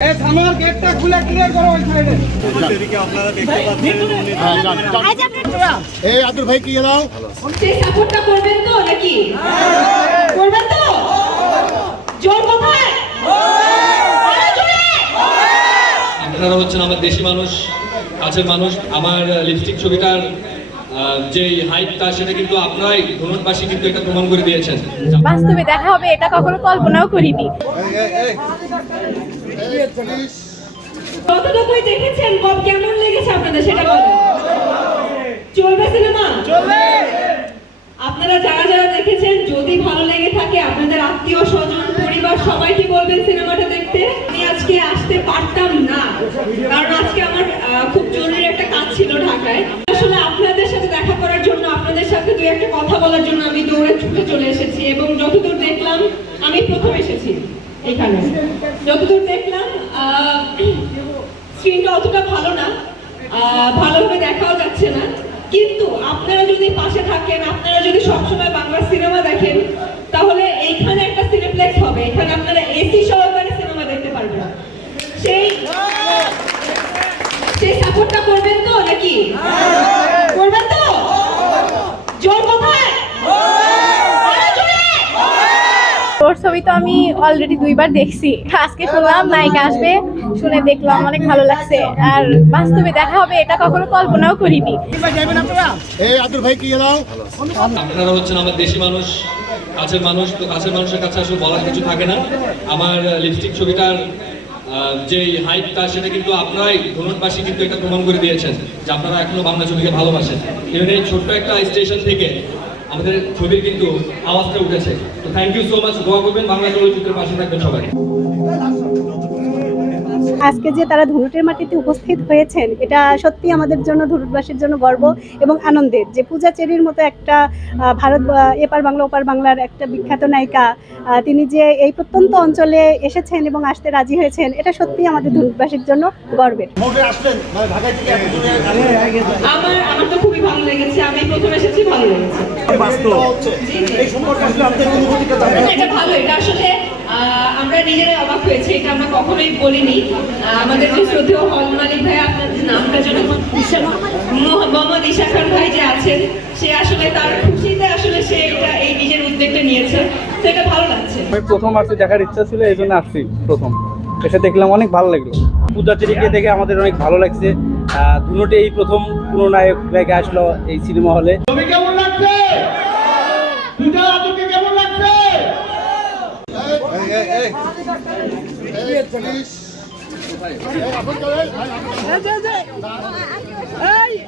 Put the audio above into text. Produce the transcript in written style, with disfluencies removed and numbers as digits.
গেটটা খুলে ক্লিয়ার করো ওই সাইডে। আপনারা দেখতে পাচ্ছেন এই আব্দুল ভাই কি দাও সেই সাপোর্টটা করবেন তো নাকি করবেন তো জোর কোথায় আপনারা হচ্ছেন আমার দেশি মানুষ, কাছের মানুষ। আমার লিপস্টিক ছবিটার যে হাইপটা সেটা কিন্তু আপনারাই ধনুটবাসী কিন্তু এটা প্রমাণ করে দিয়েছেন। বাস্তবে দেখা হবে এটা কখনো কল্পনাও করিনি। কতটুকুই দেখেছেন কেমন লেগেছে আপনাদের সেটা বলেন। চলবে সিনেমা চলবে। আপনারা যারা যারা দেখেছেন যদি ভালো লেগে থাকে আপনাদের আত্মীয় স্বজন পরিবার সবাইকে বলবেন সিনেমাটা দেখতে। আমি আজকে আসতে পারতাম না কারণ আজকে আমার খুব জরুরি একটা কাজ ছিল ঢাকায়। আসলে আপনাদের সাথে দেখা করার জন্য আপনাদের সাথে দুই একটা কথা বলার জন্য আমি দৌড়ে ছুটে চলে এসেছি এবং যতদূর দেখলাম আমি প্রথম এসেছি এখানে। যতদূর দেখলাম স্ক্রিনটা অতটা ভালো না, ভালোভাবে দেখাও যাচ্ছে না, কিন্তু আপনারা যদি পাশে থাকেন, আপনারা যদি সবসময় বাংলা সিনেমা দেখেন তাহলে এইখানে একটা সিনেপ্লেক্স হবে। এখানে আপনারা এসি সহকারে সিনেমা দেখতে পারবেন। সেই সাপোর্টটা করবেন তো নাকি করবেন তো জোর কোথায় ওর ছবি তো আমি অলরেডি 2 বার দেখছি। আজকে শুনলাম নায়িকা আসবে, শুনে দেখলাম অনেক ভালো লাগছে। আর বাস্তবে দেখা হবে এটা কখনো কল্পনাও করিনি। এই আব্দুল ভাই কি দাও আপনারা হচ্ছেন আমার দেশি মানুষ, কাছের মানুষ। তো কাছের মানুষের কাছে আসলে বলার কিছু থাকে না। আমার লিপস্টিক ছবিটার যে হাইপটা সেটা কিন্তু আপনারাই ধনুটবাসী কিন্তু এটা প্রমাণ করে দিয়েছেন যে আপনারা এখনো বাংলা ছবিকে ভালোবাসেন। even এই ছোট্ট একটা স্টেশন থেকে আমাদের ছবির কিন্তু আওয়াজটা উঠেছে। তো থ্যাংক ইউ সো মাচ। দোয়া করবেন বাংলা চলচ্চিত্রের পাশে থাকবেন সবাই। আজকে যে তারা ধুনুটের মাটিতে উপস্থিত হয়েছেন এটা সত্যি আমাদের জন্য, ধুনুটবাসীর জন্য গর্ব এবং আনন্দের। যে পূজা চেরির মতো একটা ভারত এপার বাংলা ওপার বাংলার একটা বিখ্যাত নায়িকা, তিনি যে এই প্রত্যন্ত অঞ্চলে এসেছেন এবং আসতে রাজি হয়েছেন, এটা সত্যি আমাদের ধুনুটবাসীর জন্য গর্বের। আমার তো খুবই ভালো লেগেছে। আমি প্রথম এসেছি, ভালো লেগেছে। এটা ভালো, এটা আসলে আমরা নিজেরাই অবাক হয়েছে। এটা আমরা কখনোই বলিনি। আমাদের যে শ্রদ্ধেয় হল মালিক ভাই, আপনার নামটা যেন মোহাম্মদ ঈশা খান ভাই যে আছেন, সে আসলে তার খুশিতে আসলে সে এটা এই নিজের উদ্যোগটা নিয়েছে। তো এটা ভালো লাগছে। আমি প্রথম আসতে দেখার ইচ্ছা ছিল, এই জন্য আসছি। প্রথম এসে দেখলাম অনেক ভালো লাগলো। পূজা চেরিকে দেখে আমাদের অনেক ভালো লাগছে। ধুনুটে এই প্রথম কোনো নায়ক নায়িকা আসলো এই সিনেমা হলে। কেমন লাগছে পূজা আজকে কেমন লাগছে এই